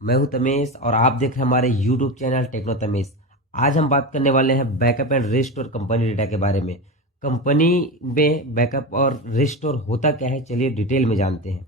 मैं हूं तमेश और आप देख रहे हैं हमारे यूट्यूब चैनल टेक्नो तमेश। आज हम बात करने वाले हैं backup and restore company data के बारे में। कंपनी में बैकअप और रिस्टोर होता क्या है, चलिए डिटेल में जानते हैं।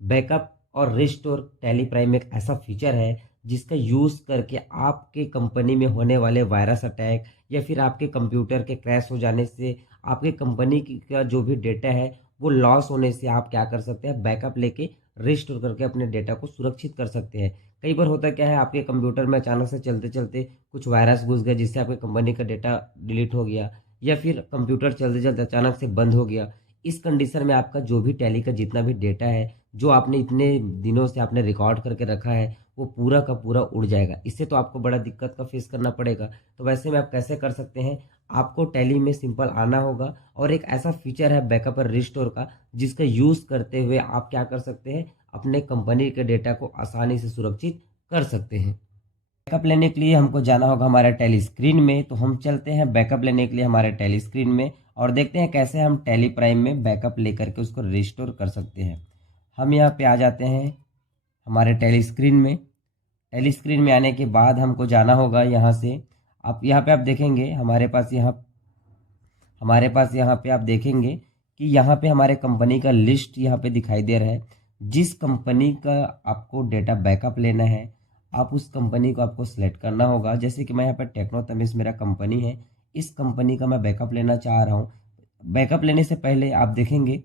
बैकअप और रिस्टोर टैली प्राइम एक ऐसा फीचर है जिसका यूज़ करके आपके कंपनी में होने वाले वायरस अटैक या फिर आपके कंप्यूटर के क्रैश हो जाने से आपके कंपनी का जो भी डेटा है वो लॉस होने से आप क्या कर सकते हैं, बैकअप लेके रिस्टोर करके अपने डेटा को सुरक्षित कर सकते हैं। कई बार होता क्या है, आपके कंप्यूटर में अचानक से चलते चलते कुछ वायरस घुस गया जिससे आपके कंपनी का डेटा डिलीट हो गया, या फिर कंप्यूटर चलते चलते अचानक से बंद हो गया। इस कंडीशन में आपका जो भी टैली का जितना भी डेटा है, जो आपने इतने दिनों से आपने रिकॉर्ड करके रखा है, वो पूरा का पूरा उड़ जाएगा। इससे तो आपको बड़ा दिक्कत का फेस करना पड़ेगा। तो वैसे में आप कैसे कर सकते हैं, आपको टैली में सिंपल आना होगा और एक ऐसा फीचर है बैकअप और रिस्टोर का जिसका यूज़ करते हुए आप क्या कर सकते हैं, अपने कंपनी के डेटा को आसानी से सुरक्षित कर सकते हैं। बैकअप लेने के लिए हमको जाना होगा हमारे टैली स्क्रीन में, तो हम चलते हैं बैकअप लेने के लिए हमारे टैली स्क्रीन में और देखते हैं कैसे हम टैली प्राइम में बैकअप लेकर के उसको रिस्टोर कर सकते हैं। हम यहाँ पे आ जाते हैं हमारे टैली स्क्रीन में। टैली स्क्रीन में आने के बाद हमको जाना होगा यहाँ से, आप यहाँ पे आप देखेंगे हमारे पास यहाँ पे आप देखेंगे कि यहाँ पे हमारे कंपनी का लिस्ट यहाँ पे दिखाई दे रहा है। जिस कंपनी का आपको डेटा बैकअप लेना है, आप उस कंपनी को आपको सेलेक्ट करना होगा। जैसे कि मैं यहाँ पे टेक्नो तमिस मेरा कंपनी है, इस कंपनी का मैं बैकअप लेना चाह रहा हूँ। बैकअप लेने से पहले आप देखेंगे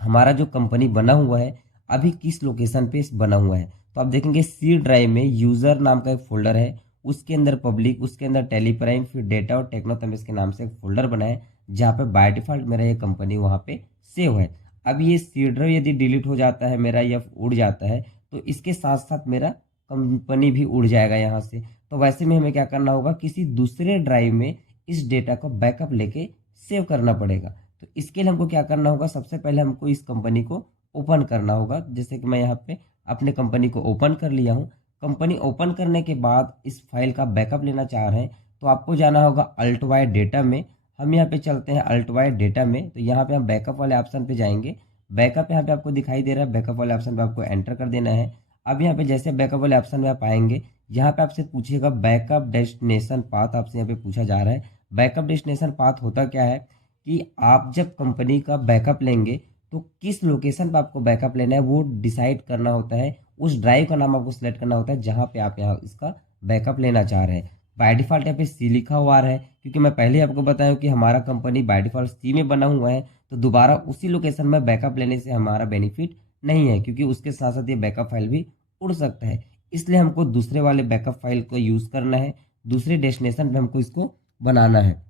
हमारा जो कंपनी बना हुआ है अभी किस लोकेशन पे बना हुआ है। तो आप देखेंगे सी ड्राइव में यूज़र नाम का एक फोल्डर है, उसके अंदर पब्लिक, उसके अंदर टेलीप्राइम, फिर डेटा और टेक्नोतमिस के नाम से एक फोल्डर बना है जहाँ पे बाय डिफॉल्ट मेरा ये कंपनी वहाँ पे सेव है। अब ये सी ड्राइव यदि डिलीट हो जाता है मेरा या उड़ जाता है तो इसके साथ साथ मेरा कंपनी भी उड़ जाएगा यहाँ से। तो वैसे में हमें क्या करना होगा, किसी दूसरे ड्राइव में इस डेटा को बैकअप लेके सेव करना पड़ेगा। तो इसके लिए हमको क्या करना होगा, सबसे पहले हमको इस कंपनी को ओपन करना होगा। जैसे कि मैं यहाँ पे अपने कंपनी को ओपन कर लिया हूँ। कंपनी ओपन करने के बाद इस फाइल का बैकअप लेना चाह रहे हैं तो आपको जाना होगा अल्ट वाई डेटा में। हम यहाँ पे चलते हैं अल्ट वाई डेटा में, तो यहाँ पे हम बैकअप वाले ऑप्शन पे जाएंगे। बैकअप यहाँ पे आपको दिखाई दे रहा है, बैकअप वाले ऑप्शन पे आपको एंटर कर देना है। अब यहाँ पे जैसे बैकअप वाले ऑप्शन में आप आएंगे, यहाँ पे आपसे पूछेगा बैकअप डेस्टिनेशन पाथ, आपसे यहाँ पे पूछा जा रहा है। बैकअप डेस्टिनेशन पाथ होता क्या है कि आप जब कंपनी का बैकअप लेंगे तो किस लोकेशन पर आपको बैकअप लेना है वो डिसाइड करना होता है। उस ड्राइव का नाम आपको सेलेक्ट करना होता है जहाँ पे आप यहाँ इसका बैकअप लेना चाह रहे हैं। बाय डिफ़ॉल्ट यहाँ पे सी लिखा हुआ है, क्योंकि मैं पहले आपको बताया कि हमारा कंपनी बाय डिफ़ॉल्ट सी में बना हुआ है, तो दोबारा उसी लोकेशन में बैकअप लेने से हमारा बेनिफिट नहीं है, क्योंकि उसके साथ साथ ये बैकअप फाइल भी उड़ सकता है। इसलिए हमको दूसरे वाले बैकअप फाइल को यूज़ करना है, दूसरे डेस्टिनेशन पे हमको इसको बनाना है।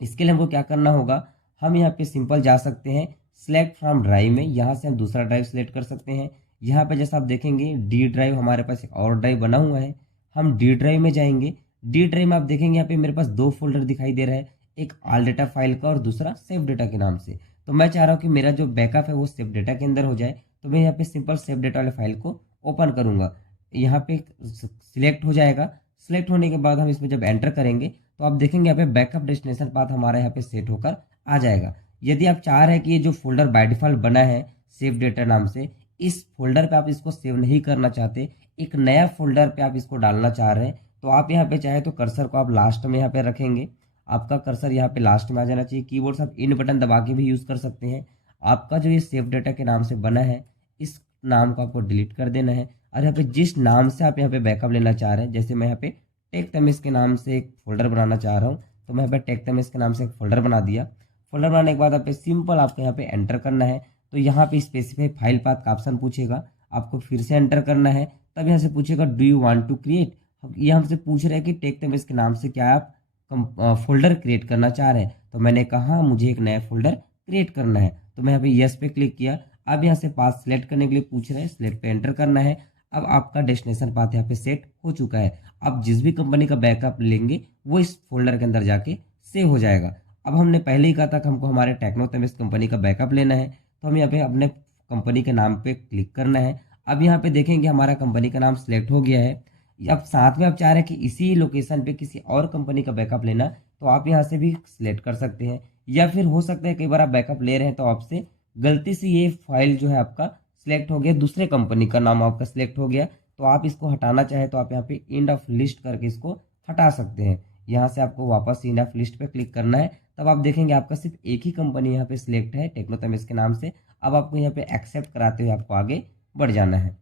इसके लिए हमको क्या करना होगा, हम यहाँ पे सिंपल जा सकते हैं सेलेक्ट फ्रॉम ड्राइव में, यहाँ से हम दूसरा ड्राइव सेलेक्ट कर सकते हैं। यहाँ पे जैसा आप देखेंगे डी ड्राइव, हमारे पास एक और ड्राइव बना हुआ है, हम डी ड्राइव में जाएंगे। डी ड्राइव में आप देखेंगे यहाँ पे मेरे पास दो फोल्डर दिखाई दे रहा है, एक ऑल डेटा फाइल का और दूसरा सेव डेटा के नाम से। तो मैं चाह रहा हूँ कि मेरा जो बैकअप है वो सेव डेटा के अंदर हो जाए, तो मैं यहाँ पे सिंपल सेव डेटा वाले फाइल को ओपन करूँगा। यहाँ पे सिलेक्ट हो जाएगा। सिलेक्ट होने के बाद हम इसमें जब एंटर करेंगे तो आप देखेंगे यहाँ पे बैकअप डेस्टिनेशन पाथ हमारा यहाँ पे सेट होकर आ जाएगा। यदि आप चाह रहे हैं कि ये जो फोल्डर बाय डिफॉल्ट बना है सेव डेटा नाम से, इस फोल्डर पे आप इसको सेव नहीं करना चाहते, एक नया फोल्डर पे आप इसको डालना चाह रहे हैं, तो आप यहाँ पे चाहे तो कर्सर को आप लास्ट में यहाँ पे रखेंगे। आपका कर्सर यहाँ पे लास्ट में आ जाना चाहिए। कीबोर्ड से आप इन बटन दबा के भी यूज़ कर सकते हैं। आपका जो ये सेव डेटा के नाम से बना है, इस नाम को आपको डिलीट कर देना है और यहाँ पे जिस नाम से आप यहाँ पे बैकअप लेना चाह रहे हैं, जैसे मैं यहाँ पे टेक तमिस के नाम से एक फोल्डर बनाना चाह रहा हूँ, तो मैं यहाँ पे टेक तमिस के नाम से एक फोल्डर बना दिया। फोल्डर बनाने के बाद आप सिंपल आपको यहाँ पे एंटर करना है। तो यहाँ पे स्पेसिफाई फाइल पाथ का ऑप्शन पूछेगा, आपको फिर से एंटर करना है। तब यहाँ से पूछेगा do you want to create, ये हमसे पूछ रहे हैं कि टेक तमिस के नाम से क्या आप फोल्डर क्रिएट करना चाह रहे हैं। तो मैंने कहा मुझे एक नया फोल्डर क्रिएट करना है, तो मैं यहाँ पे यस पे क्लिक किया। अब यहाँ से पाथ सेलेक्ट करने के लिए पूछ रहे हैं, सिलेक्ट पे एंटर करना है। अब आपका डेस्टिनेशन पाथ यहाँ पे सेट हो चुका है। अब जिस भी कंपनी का बैकअप लेंगे वो इस फोल्डर के अंदर जाके सेव हो जाएगा। अब हमने पहले ही कहा था कि हमको हमारे टेक्नो तमिस कंपनी का बैकअप लेना है, तो हम यहाँ पे अपने कंपनी के नाम पे क्लिक करना है। अब यहाँ पे देखेंगे हमारा कंपनी का नाम सेलेक्ट हो गया है। अब साथ में आप चाह रहे हैं कि इसी लोकेशन पे किसी और कंपनी का बैकअप लेना, तो आप यहाँ से भी सिलेक्ट कर सकते हैं। या फिर हो सकता है कई बार आप बैकअप ले रहे हैं तो आपसे गलती से ये फाइल जो है आपका सिलेक्ट हो गया, दूसरे कंपनी का नाम आपका सिलेक्ट हो गया, तो आप इसको हटाना चाहे तो आप यहाँ पे एंड ऑफ लिस्ट करके इसको हटा सकते हैं। यहाँ से आपको वापस एंड ऑफ लिस्ट पे क्लिक करना है, तब आप देखेंगे आपका सिर्फ एक ही कंपनी यहाँ पे सिलेक्ट है टेक्नोतमिस के नाम से। अब आपको यहाँ पे एक्सेप्ट कराते हुए आपको आगे बढ़ जाना है।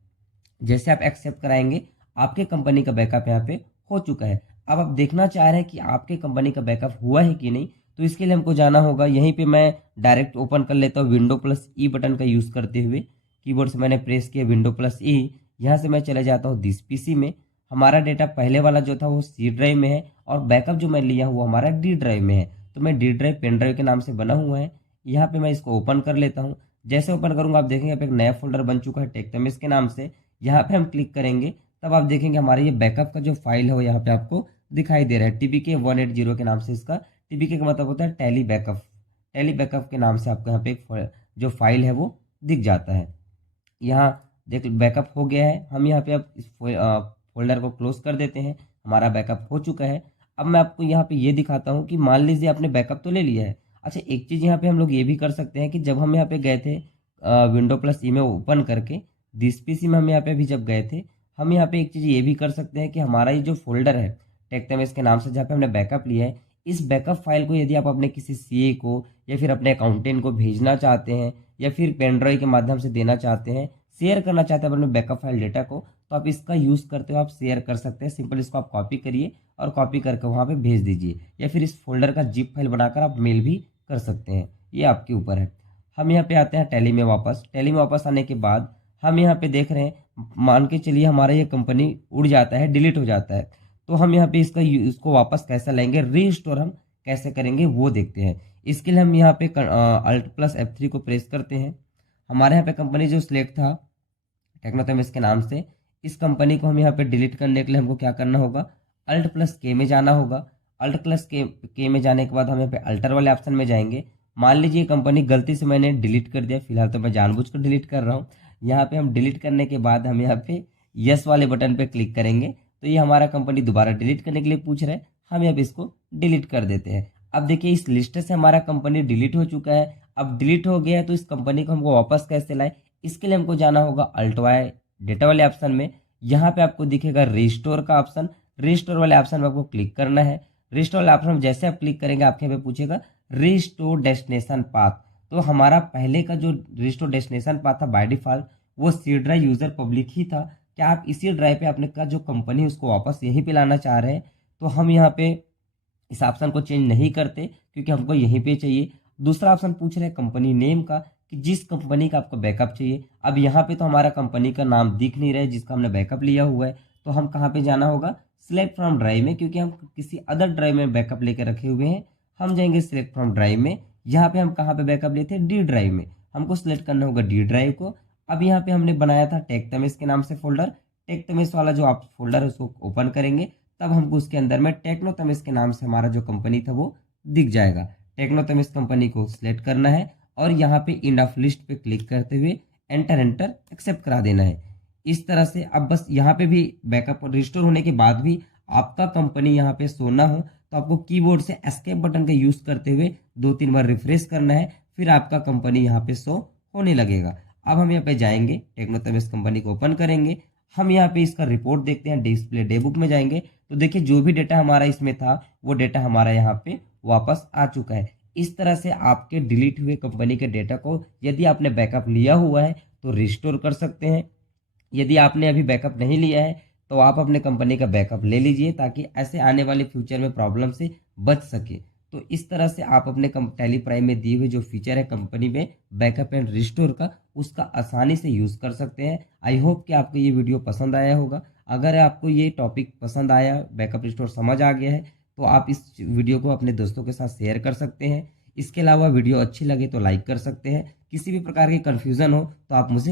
जैसे आप एक्सेप्ट कराएंगे आपके कंपनी का बैकअप यहाँ पे हो चुका है। अब आप देखना चाह रहे हैं कि आपके कंपनी का बैकअप हुआ है कि नहीं, तो इसके लिए हमको जाना होगा। यहीं पे मैं डायरेक्ट ओपन कर लेता हूँ विंडो प्लस ई बटन का यूज़ करते हुए। कीबोर्ड से मैंने प्रेस किया विंडो प्लस ई। यहाँ से मैं चले जाता हूँ दिस पीसी में। हमारा डेटा पहले वाला जो था वो सी ड्राइव में है और बैकअप जो मैं लिया हूँ वो हमारा डी ड्राइव में है। तो मैं डी ड्राइव पेन ड्राइव के नाम से बना हुआ है। यहाँ पे मैं इसको ओपन कर लेता हूँ। जैसे ओपन करूँगा आप देखेंगे यहाँ पे एक नया फोल्डर बन चुका है टेक्नोतमिस के नाम से। यहाँ पे हम क्लिक करेंगे तब आप देखेंगे हमारे ये बैकअप का जो फाइल है वो यहाँ पे आपको दिखाई दे रहा है TBK 180 के नाम से। इसका TBK का मतलब होता है टैली बैकअप। टैली बैकअप के नाम से आपको यहाँ पे एक जो फाइल है वो दिख जाता है। यहाँ देख बैकअप हो गया है। हम यहाँ पे अब इस फोल्डर को क्लोज कर देते हैं। हमारा बैकअप हो चुका है। अब मैं आपको यहाँ पे ये दिखाता हूँ कि मान लीजिए आपने बैकअप तो ले लिया है। अच्छा, एक चीज़ यहाँ पे हम लोग ये भी कर सकते हैं कि जब हम यहाँ पे गए थे विंडो प्लस ई में ओपन करके दिस पीसी में हम यहाँ पे अभी जब गए थे, हम यहाँ पे एक चीज़ ये भी कर सकते हैं कि हमारा ये जो फोल्डर है टेक्नोतमिस के नाम से जहाँ पे हमने बैकअप लिया है, इस बैकअप फाइल को यदि आप अपने किसी सीए को या फिर अपने अकाउंटेंट को भेजना चाहते हैं या फिर पेन ड्राइव के माध्यम से देना चाहते हैं, शेयर करना चाहते हैं अपने बैकअप फाइल डेटा को, तो आप इसका यूज़ करते हो, आप शेयर कर सकते हैं। सिंपल इसको आप कॉपी करिए और कॉपी करके वहाँ पे भेज दीजिए, या फिर इस फोल्डर का जिप फाइल बनाकर आप मेल भी कर सकते हैं। ये आपके ऊपर है। हम यहाँ पे आते हैं टैली में वापस। टैली में वापस आने के बाद हम यहाँ पे देख रहे हैं, मान के चलिए हमारा ये कंपनी उड़ जाता है, डिलीट हो जाता है, तो हम यहाँ पे इसको वापस कैसे लाएंगे, रीस्टोर हम कैसे करेंगे वो देखते हैं। इसके लिए हम यहाँ पे अल्ट प्लस F3 को प्रेस करते हैं। हमारे यहाँ पे कंपनी जो सिलेक्ट था टेक्नोतमिस के नाम से, इस कंपनी को हम यहाँ पे डिलीट करने के लिए हमको क्या करना होगा, अल्ट प्लस के में जाना होगा। अल्ट प्लस के में जाने के बाद हम यहाँ पे अल्टर वाले ऑप्शन में जाएंगे। मान लीजिए कंपनी गलती से मैंने डिलीट कर दिया, फिलहाल तो मैं जानबूझकर डिलीट कर रहा हूँ। यहाँ पे हम डिलीट करने के बाद हम यहाँ पे यस वाले बटन पे क्लिक करेंगे तो ये हमारा कंपनी दोबारा डिलीट करने के लिए पूछ रहा है। हम यहाँ पे इसको डिलीट कर देते हैं। अब देखिए इस लिस्ट से हमारा कंपनी डिलीट हो चुका है। अब डिलीट हो गया है तो इस कंपनी को हमको वापस कैसे लाए, इसके लिए हमको जाना होगा अल्ट वाई डेटा वाले ऑप्शन में। यहाँ पे आपको दिखेगा रिस्टोर का ऑप्शन। रिस्टोर वाले ऑप्शन में आपको क्लिक करना है। रिस्टोर वाले ऑप्शन में जैसे आप क्लिक करेंगे आपके यहाँ पे पूछेगा रिस्टोर डेस्टिनेशन पाथ। तो हमारा पहले का जो रिस्टोर डेस्टिनेशन पाथ था बाय डिफॉल्ट वो सी ड्राइव यूजर पब्लिक ही था। क्या आप इसी ड्राइव पे अपने का जो कंपनी उसको वापस यहीं पे लाना चाह रहे हैं, तो हम यहाँ पे इस ऑप्शन को चेंज नहीं करते क्योंकि हमको यहीं पे चाहिए। दूसरा ऑप्शन पूछ रहे हैं कंपनी नेम का, कि जिस कंपनी का आपको बैकअप चाहिए। अब यहाँ पे तो हमारा कंपनी का नाम दिख नहीं रहा है जिसका हमने बैकअप लिया हुआ है, तो हम कहाँ पे जाना होगा, सिलेक्ट फ्रॉम ड्राइव में, क्योंकि हम किसी अदर ड्राइव में बैकअप लेकर रखे हुए हैं। हम जाएंगे सिलेक्ट फ्रॉम ड्राइव में। यहाँ पे हम कहाँ पे बैकअप लेते हैं, डी ड्राइव में। हमको सिलेक्ट करना होगा डी ड्राइव को। अब यहाँ पे हमने बनाया था टेक्नोतमिस के नाम से फोल्डर। टेक्नोतमिस वाला जो आप फोल्डर है उसको ओपन करेंगे, तब हमको उसके अंदर में टेक्नोतमिस के नाम से हमारा जो कंपनी था वो दिख जाएगा। टेक्नोतमिस कंपनी को सिलेक्ट करना है और यहाँ पे एंड ऑफ लिस्ट पे क्लिक करते हुए एंटर एंटर एक्सेप्ट करा देना है। इस तरह से अब बस यहाँ पे भी बैकअप रिस्टोर होने के बाद भी आपका कंपनी यहाँ पे सोना हो तो आपको कीबोर्ड से एस्केप बटन का यूज करते हुए 2-3 बार रिफ्रेश करना है, फिर आपका कंपनी यहाँ पे शो होने लगेगा। अब हम यहाँ पे जाएंगे, टेक्नोतमिस कंपनी को ओपन करेंगे। हम यहाँ पे इसका रिपोर्ट देखते हैं, डिस्प्ले डे बुक में जाएंगे तो देखिए जो भी डेटा हमारा इसमें था वो डेटा हमारा यहाँ पे वापस आ चुका है। इस तरह से आपके डिलीट हुए कंपनी के डेटा को यदि आपने बैकअप लिया हुआ है तो रिस्टोर कर सकते हैं। यदि आपने अभी बैकअप नहीं लिया है तो आप अपने कंपनी का बैकअप ले लीजिए ताकि ऐसे आने वाले फ्यूचर में प्रॉब्लम से बच सके। तो इस तरह से आप अपने टैली प्राइम में दिए हुए जो फीचर है कंपनी में बैकअप एंड रिस्टोर का, उसका आसानी से यूज़ कर सकते हैं। आई होप कि आपको ये वीडियो पसंद आया होगा। अगर आपको ये टॉपिक पसंद आया, बैकअप रिस्टोर समझ आ गया है, तो आप इस वीडियो को अपने दोस्तों के साथ शेयर कर सकते हैं। इसके अलावा वीडियो अच्छी लगे तो लाइक कर सकते हैं। किसी भी प्रकार की कन्फ्यूज़न हो तो आप मुझे